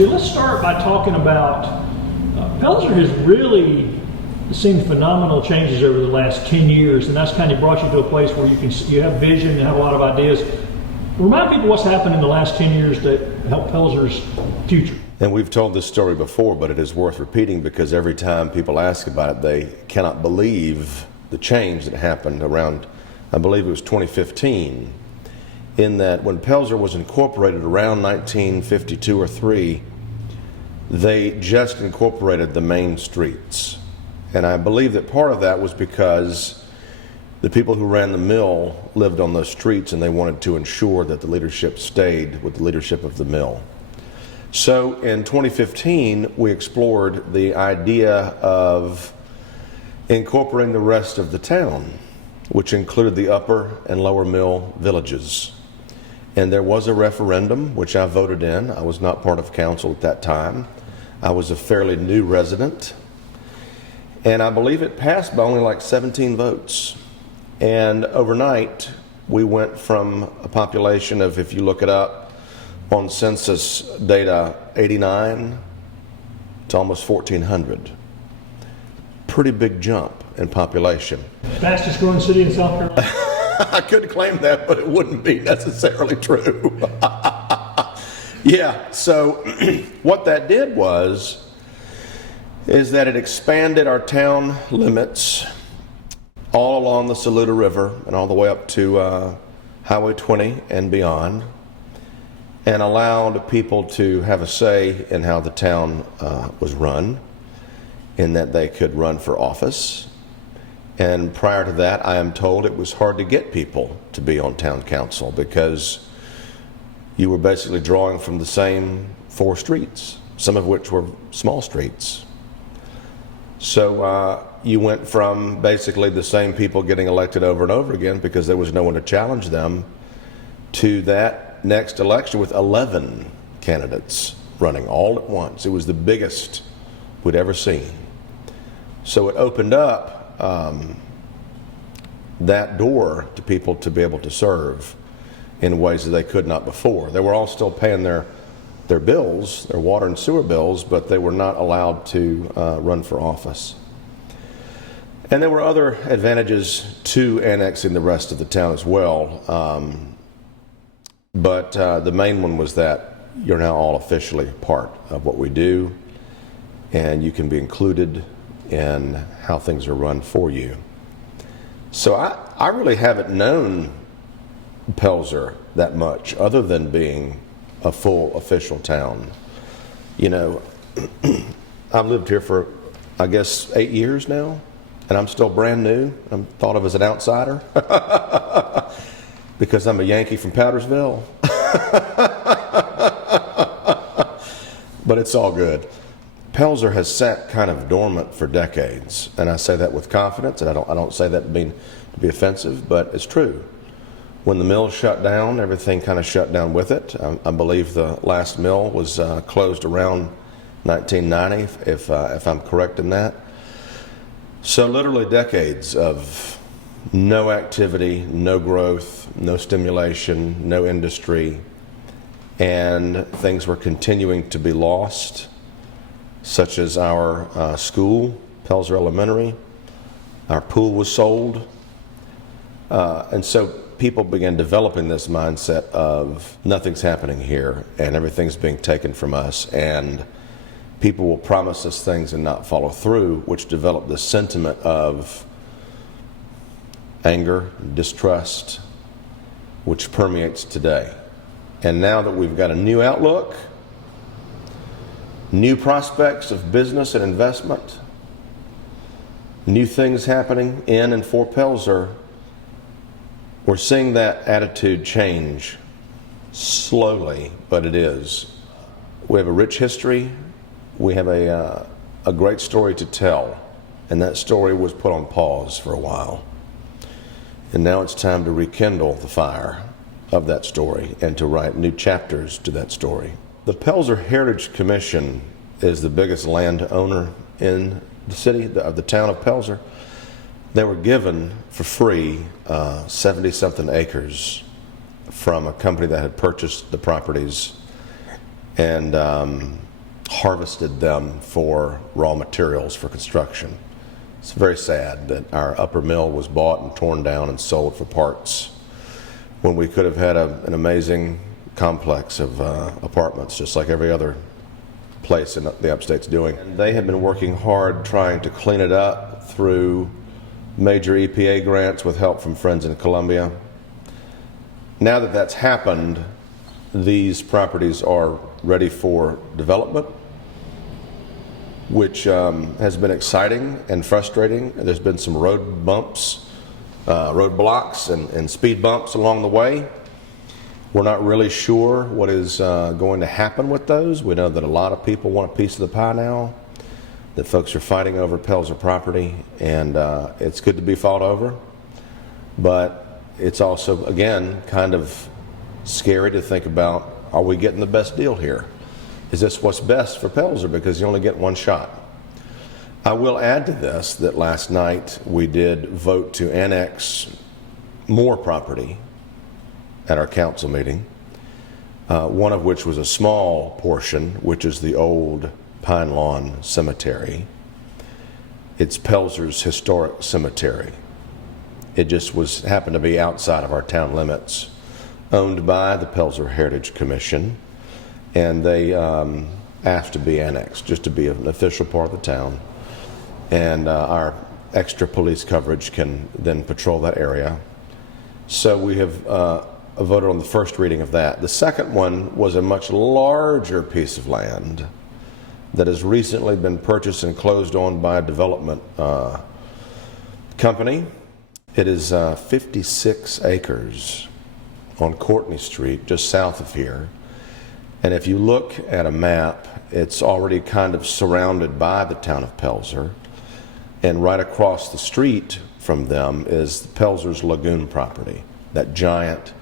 So let's start by talking about Pelzer has really seen phenomenal changes over the last 10 years, and that's kind of brought you to a place where you have vision and have a lot of ideas. Remind people what's happened in the last 10 years that helped Pelzer's future. And we've told this story before, but it is worth repeating because every time people ask about it, they cannot believe the change that happened around, I believe it was 2015, in that when Pelzer was incorporated around 1952 or 3, they just incorporated the main streets. And I believe that part of that was because the people who ran the mill lived on those streets and they wanted to ensure that the leadership stayed with the leadership of the mill. So in 2015, we explored the idea of incorporating the rest of the town, which included the upper and lower mill villages. And there was a referendum, which I voted in. I was not part of council at that time. I was a fairly new resident. And I believe it passed by only like 17 votes. And overnight, we went from a population of, if you look it up, on census data, 89 to almost 1,400. Pretty big jump in population. Fastest growing city in South Carolina? I couldn't claim that, but it wouldn't be necessarily true. Yeah, so what that did is that it expanded our town limits all along the Saluda River and all the way up to Highway 20 and beyond, and allowed people to have a say in how the town was run, in that they could run for office. And prior to that, I am told it was hard to get people to be on town council because you were basically drawing from the same 4 streets, some of which were small streets. So you went from basically the same people getting elected over and over again because there was no one to challenge them, to that next election with 11 candidates running all at once. It was the biggest we'd ever seen. So it opened up that door to people to be able to serve in ways that they could not before. They were all still paying their bills, their water and sewer bills, but they were not allowed to run for office. And there were other advantages to annexing the rest of the town as well. But the main one was that you're now all officially part of what we do, and you can be included in how things are run for you. So I really haven't known Pelzer that much, other than being a full official town. You know, I've lived here for, I guess, 8 years now, and I'm still brand new. I'm thought of as an outsider because I'm a Yankee from Powdersville. But it's all good. Pelzer has sat kind of dormant for decades, and I say that with confidence, and I don't say that to be offensive, but it's true. When the mill shut down, everything kind of shut down with it. I believe the last mill was closed around 1990, if I'm correct in that. So literally decades of no activity, no growth, no stimulation, no industry, and things were continuing to be lost, such as our school, Pelzer Elementary. Our pool was sold. And so people began developing this mindset of nothing's happening here and everything's being taken from us, and people will promise us things and not follow through, which developed this sentiment of anger, distrust, which permeates today. And now that we've got a new outlook, new prospects of business and investment, new things happening in and for Pelzer, we're seeing that attitude change slowly, but it is. We have a rich history. We have a great story to tell, and that story was put on pause for a while. And now it's time to rekindle the fire of that story and to write new chapters to that story. The Pelzer Heritage Commission is the biggest landowner in the city, of the town of Pelzer. They were given for free 70-something acres from a company that had purchased the properties, and harvested them for raw materials for construction. It's very sad that our upper mill was bought and torn down and sold for parts when we could have had an amazing complex of apartments just like every other place in the upstate's doing. And they have been working hard trying to clean it up through major EPA grants with help from friends in Colombia. Now that that's happened, these properties are ready for development, which has been exciting and frustrating. There's been some road bumps, roadblocks and speed bumps along the way. We're not really sure what is going to happen with those. We know that a lot of people want a piece of the pie now, that folks are fighting over Pelzer property, and it's good to be fought over. But it's also, again, kind of scary to think about, are we getting the best deal here? Is this what's best for Pelzer? Because you only get one shot. I will add to this that last night we did vote to annex more property at our council meeting, one of which was a small portion, which is the old Pine Lawn Cemetery. It's Pelzer's historic cemetery. It just happened to be outside of our town limits, owned by the Pelzer Heritage Commission, and they asked to be annexed, just to be an official part of the town. And our extra police coverage can then patrol that area. So we have voted on the first reading of that. The second one was a much larger piece of land that has recently been purchased and closed on by a development company. It is 56 acres on Courtney Street, just south of here. And if you look at a map, it's already kind of surrounded by the town of Pelzer. And right across the street from them is Pelzer's Lagoon property, that giant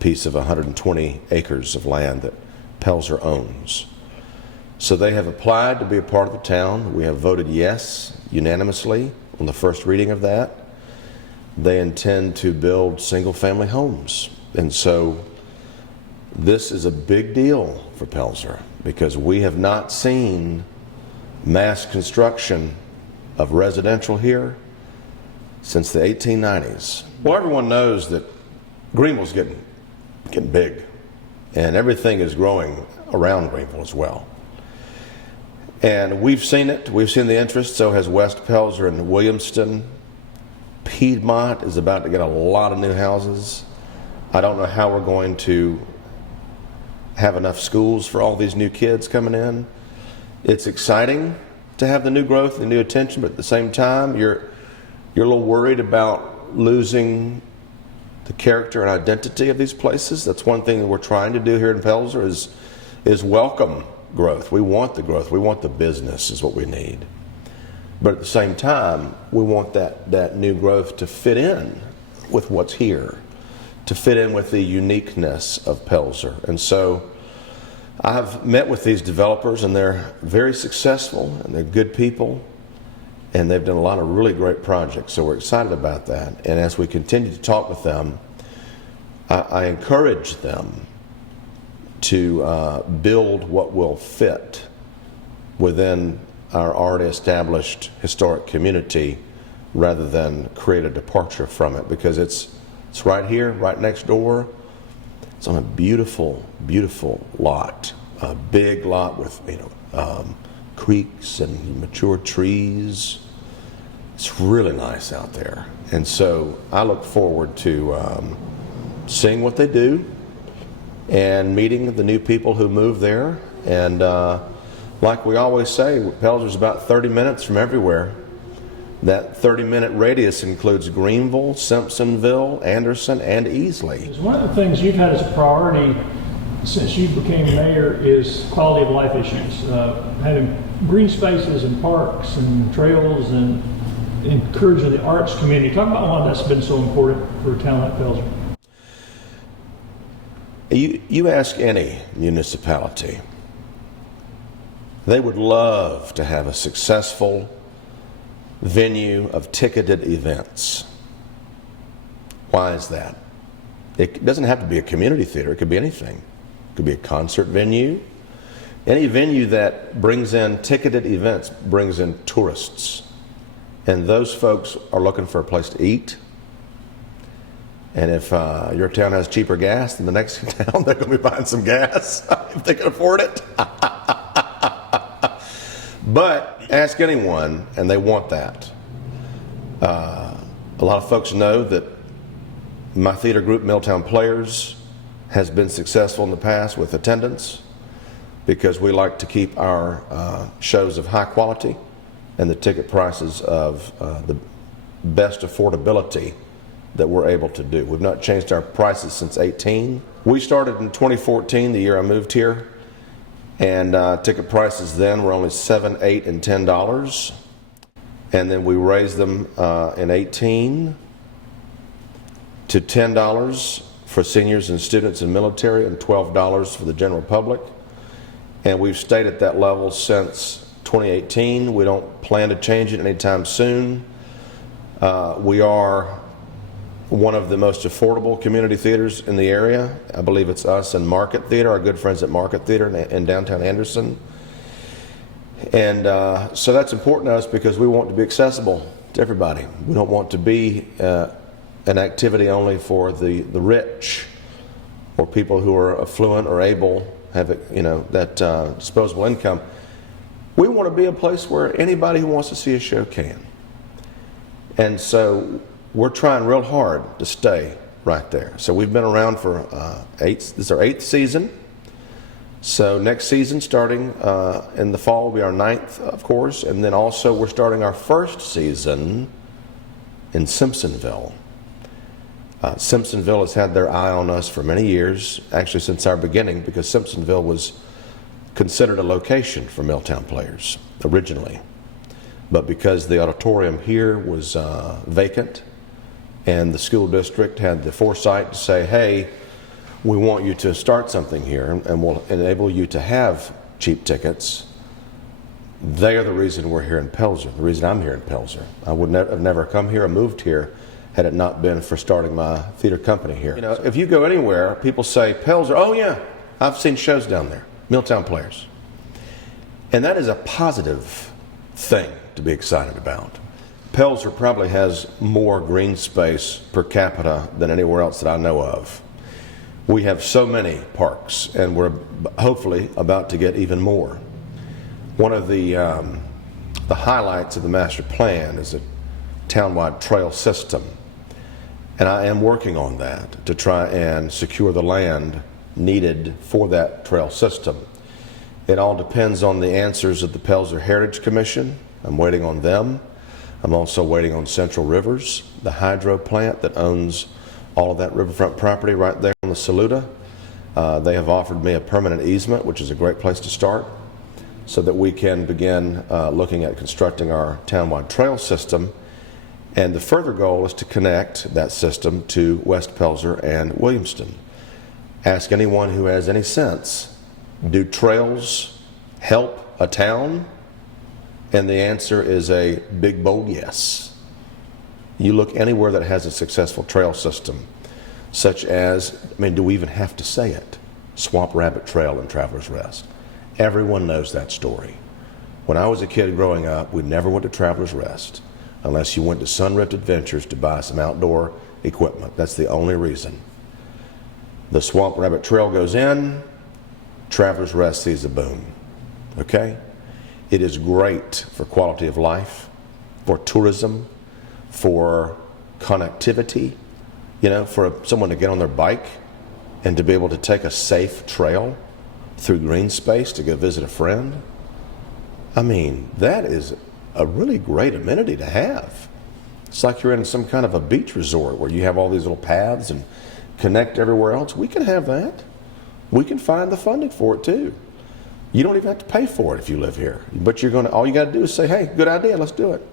piece of 120 acres of land that Pelzer owns. So they have applied to be a part of the town. We have voted yes unanimously on the first reading of that. They intend to build single-family homes. And so this is a big deal for Pelzer because we have not seen mass construction of residential here since the 1890s. Well, everyone knows that Greenville's getting big, and everything is growing around Greenville as well. And we've seen it. We've seen the interest. So has West Pelzer and Williamston. Piedmont is about to get a lot of new houses. I don't know how we're going to have enough schools for all these new kids coming in. It's exciting to have the new growth, the new attention, but at the same time, you're a little worried about losing the character and identity of these places. That's one thing that we're trying to do here in Pelzer is welcome growth. We want the growth. We want the business is what we need. But at the same time, we want that new growth to fit in with what's here, to fit in with the uniqueness of Pelzer. And so I've met with these developers, and they're very successful, and they're good people, and they've done a lot of really great projects. So we're excited about that. And as we continue to talk with them, I encourage them to build what will fit within our already established historic community rather than create a departure from it, because it's right here, right next door. It's on a beautiful, beautiful lot, a big lot with creeks and mature trees. It's really nice out there, and so I look forward to seeing what they do and meeting the new people who move there. And like we always say, Pelzer's about 30 minutes from everywhere. That 30-minute radius includes Greenville, Simpsonville, Anderson, and Easley. One of the things you've had as a priority since you became mayor is quality of life issues. Having green spaces and parks and trails and encouraging the arts community. Talk about why that's been so important for a town like Pelzer. You ask any municipality, they would love to have a successful venue of ticketed events. Why is that? It doesn't have to be a community theater. It could be anything. It could be a concert venue. Any venue that brings in ticketed events brings in tourists. And those folks are looking for a place to eat. And if your town has cheaper gas than the next town, they're going to be buying some gas if they can afford it. But ask anyone, and they want that. A lot of folks know that my theater group, Milltown Players, has been successful in the past with attendance because we like to keep our shows of high quality and the ticket prices of the best affordability that we're able to do. We've not changed our prices since 2018. We started in 2014, the year I moved here, and ticket prices then were only $7, $8, and $10. And then we raised them in 2018 to $10 for seniors and students and military and $12 for the general public. And we've stayed at that level since 2018. We don't plan to change it anytime soon. We are one of the most affordable community theaters in the area. I believe it's us and Market Theater, our good friends at Market Theater in downtown Anderson. And so that's important to us because we want to be accessible to everybody. We don't want to be an activity only for the rich or people who are affluent or able, have that disposable income. We want to be a place where anybody who wants to see a show can. And so we're trying real hard to stay right there. So we've been around for this is our 8th season. So next season, starting in the fall, will be our 9th, of course. And then also we're starting our 1st season in Simpsonville. Simpsonville has had their eye on us for many years, actually since our beginning, because Simpsonville was considered a location for Milltown Players originally. But because the auditorium here was vacant and the school district had the foresight to say, hey, we want you to start something here and we'll enable you to have cheap tickets, they are the reason we're here in Pelzer, the reason I'm here in Pelzer. I would have never come here or moved here had it not been for starting my theater company here. If you go anywhere, people say, Pelzer, oh yeah, I've seen shows down there, Milltown Players. And that is a positive thing to be excited about. Pelzer probably has more green space per capita than anywhere else that I know of. We have so many parks, and we're hopefully about to get even more. One of the highlights of the master plan is a townwide trail system, and I am working on that to try and secure the land needed for that trail system. It all depends on the answers of the Pelzer Heritage Commission. I'm waiting on them. I'm also waiting on Central Rivers, the hydro plant that owns all of that riverfront property right there on the Saluda. They have offered me a permanent easement, which is a great place to start, so that we can begin looking at constructing our townwide trail system. And the further goal is to connect that system to West Pelzer and Williamston. Ask anyone who has any sense, do trails help a town? And the answer is a big, bold yes. You look anywhere that has a successful trail system, such as, do we even have to say it? Swamp Rabbit Trail and Travelers Rest. Everyone knows that story. When I was a kid growing up, we never went to Travelers Rest unless you went to Sunrift Adventures to buy some outdoor equipment. That's the only reason. The Swamp Rabbit Trail goes in, Travelers Rest sees a boom. Okay? It is great for quality of life, for tourism, for connectivity, for someone to get on their bike and to be able to take a safe trail through green space to go visit a friend. That is a really great amenity to have. It's like you're in some kind of a beach resort where you have all these little paths and connect everywhere else. We can have that. We can find the funding for it too. You don't even have to pay for it if you live here. But all you got to do is say, hey, good idea, let's do it.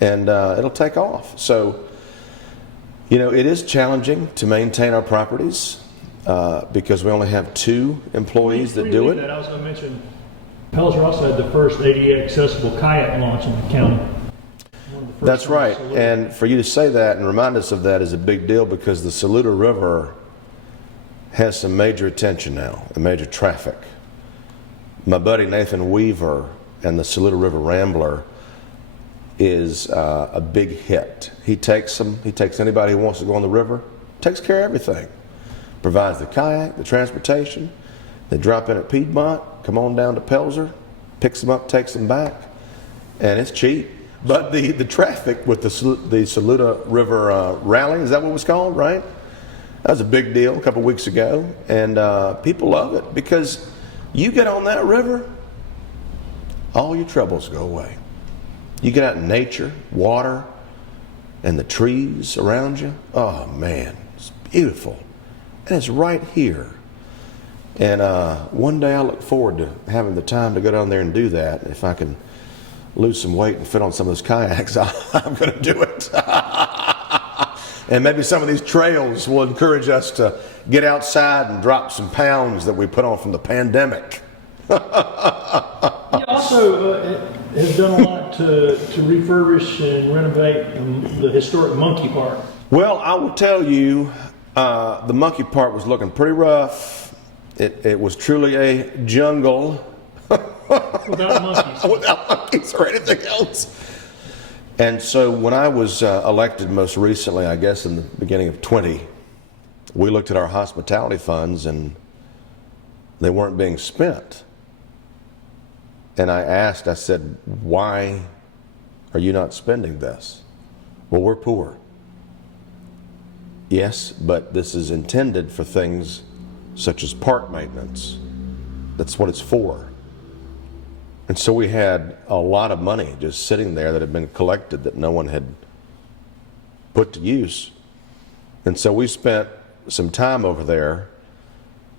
And it'll take off. So, it is challenging to maintain our properties because we only have 2 employees that do it. I was going to mention, Pelzer also had the first ADA accessible kayak launch in the county. That's right. And for you to say that and remind us of that is a big deal because the Saluda River has some major attention now and major traffic. My buddy Nathan Weaver and the Saluda River Rambler is a big hit. He takes them. He takes anybody who wants to go on the river, takes care of everything. Provides the kayak, the transportation. They drop in at Piedmont, come on down to Pelzer, picks them up, takes them back, and it's cheap. But the traffic with the Saluda River Rally, is that what it was called, right? That was a big deal a couple weeks ago, and people love it because you get on that river, all your troubles go away. You get out in nature, water, and the trees around you. Oh man, it's beautiful. And it's right here. And one day I look forward to having the time to go down there and do that. If I can lose some weight and fit on some of those kayaks, I'm going to do it. And maybe some of these trails will encourage us to get outside and drop some pounds that we put on from the pandemic. You also have done a lot to refurbish and renovate the historic Monkey Park. Well, I will tell you, the Monkey Park was looking pretty rough. It was truly a jungle. Without monkeys. Without monkeys or anything else. And so when I was elected most recently, I guess in the beginning of 20, we looked at our hospitality funds and they weren't being spent. And I said, why are you not spending this? Well, we're poor. Yes, but this is intended for things such as park maintenance. That's what it's for. And so we had a lot of money just sitting there that had been collected that no one had put to use. And so we spent some time over there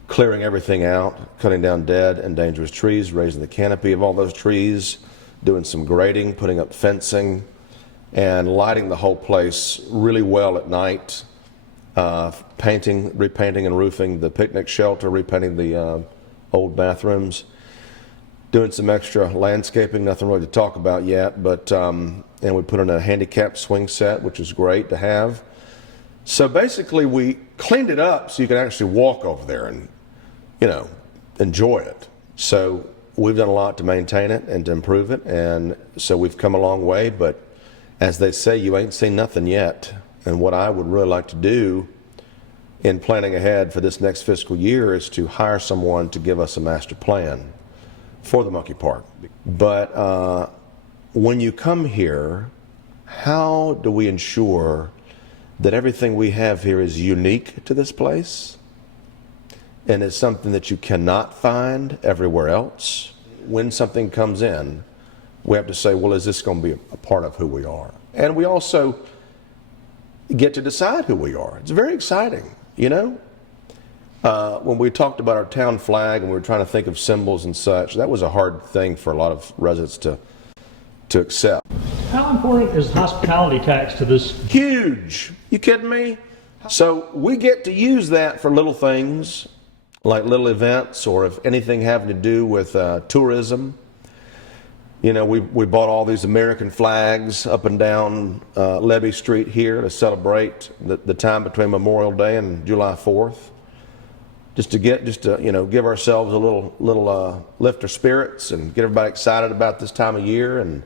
clearing everything out, cutting down dead and dangerous trees, raising the canopy of all those trees, doing some grading, putting up fencing, and lighting the whole place really well at night, repainting and roofing the picnic shelter, repainting the old bathrooms, doing some extra landscaping, nothing really to talk about yet, but and we put in a handicapped swing set, which is great to have. So basically we cleaned it up so you could actually walk over there and, enjoy it. So we've done a lot to maintain it and to improve it, and so we've come a long way, but as they say, you ain't seen nothing yet. And what I would really like to do in planning ahead for this next fiscal year is to hire someone to give us a master plan for the Monkey Park. But when you come here, how do we ensure that everything we have here is unique to this place and is something that you cannot find everywhere else? When something comes in, we have to say, well, is this going to be a part of who we are? And we also get to decide who we are. It's very exciting, when we talked about our town flag and we were trying to think of symbols and such, that was a hard thing for a lot of residents to accept. How important is hospitality tax to this? Huge. You kidding me? So we get to use that for little things, like little events, or if anything having to do with tourism. We bought all these American flags up and down Levee Street here to celebrate the time between Memorial Day and July 4th. Just to give ourselves a little lift of spirits and get everybody excited about this time of year and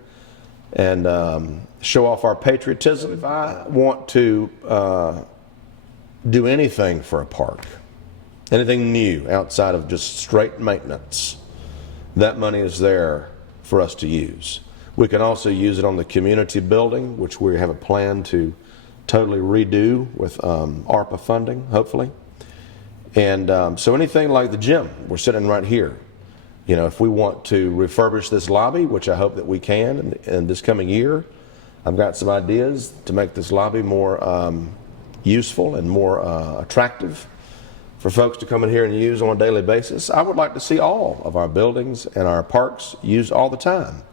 show off our patriotism. If I want to do anything for a park, anything new outside of just straight maintenance, that money is there for us to use. We can also use it on the community building, which we have a plan to totally redo with ARPA funding, hopefully. And so anything like the gym, we're sitting right here. If we want to refurbish this lobby, which I hope that we can in this coming year, I've got some ideas to make this lobby more useful and more attractive for folks to come in here and use on a daily basis. I would like to see all of our buildings and our parks used all the time.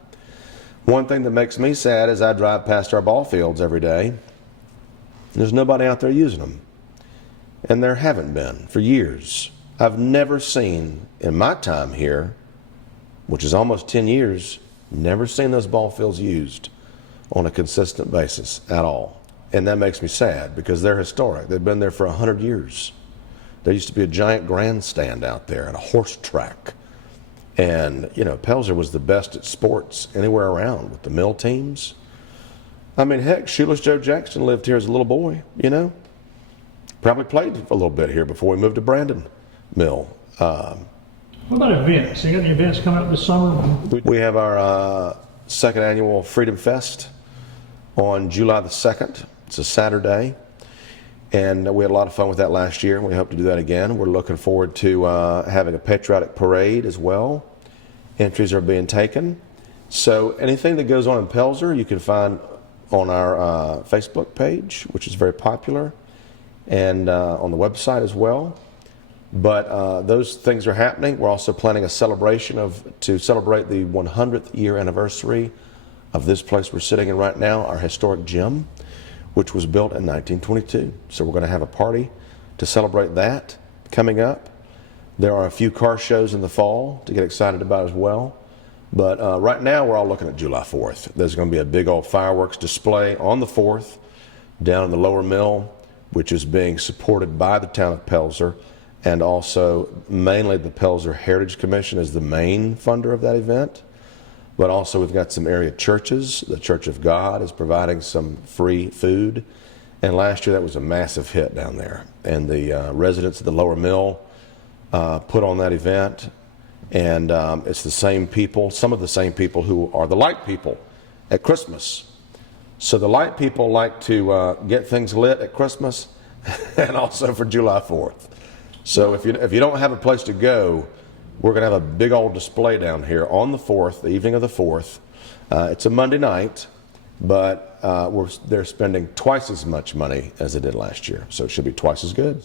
One thing that makes me sad is I drive past our ball fields every day, and there's nobody out there using them. And there haven't been for years. I've never seen, in my time here, which is almost 10 years, never seen those ball fields used on a consistent basis at all. And that makes me sad because they're historic. They've been there for 100 years. There used to be a giant grandstand out there and a horse track. And, you know, Pelzer was the best at sports anywhere around with the mill teams. I mean, heck, Shoeless Joe Jackson lived here as a little boy, you know. Probably played a little bit here before we moved to Brandon Mill. What about events? You got any events coming up this summer? We have our second annual Freedom Fest on July the 2nd. It's a Saturday. And we had a lot of fun with that last year. We hope to do that again. We're looking forward to having a patriotic parade as well. Entries are being taken. So anything that goes on in Pelzer, you can find on our Facebook page, which is very popular, and on the website as well. But those things are happening. We're also planning a celebration to celebrate the 100th year anniversary of this place we're sitting in right now, our historic gym, which was built in 1922. So we're going to have a party to celebrate that coming up. There are a few car shows in the fall to get excited about as well. But right now we're all looking at July 4th. There's going to be a big old fireworks display on the 4th down in the lower mill, which is being supported by the town of Pelzer, and also mainly the Pelzer Heritage Commission is the main funder of that event. But also we've got some area churches. The Church of God is providing some free food. And last year that was a massive hit down there. And the residents of the lower mill put on that event. And it's the same people, some of the same people who are the light people at Christmas. So the light people like to get things lit at Christmas and also for July 4th. So if you don't have a place to go, we're going to have a big old display down here on the 4th, the evening of the 4th. It's a Monday night, but they're spending twice as much money as they did last year, so it should be twice as good.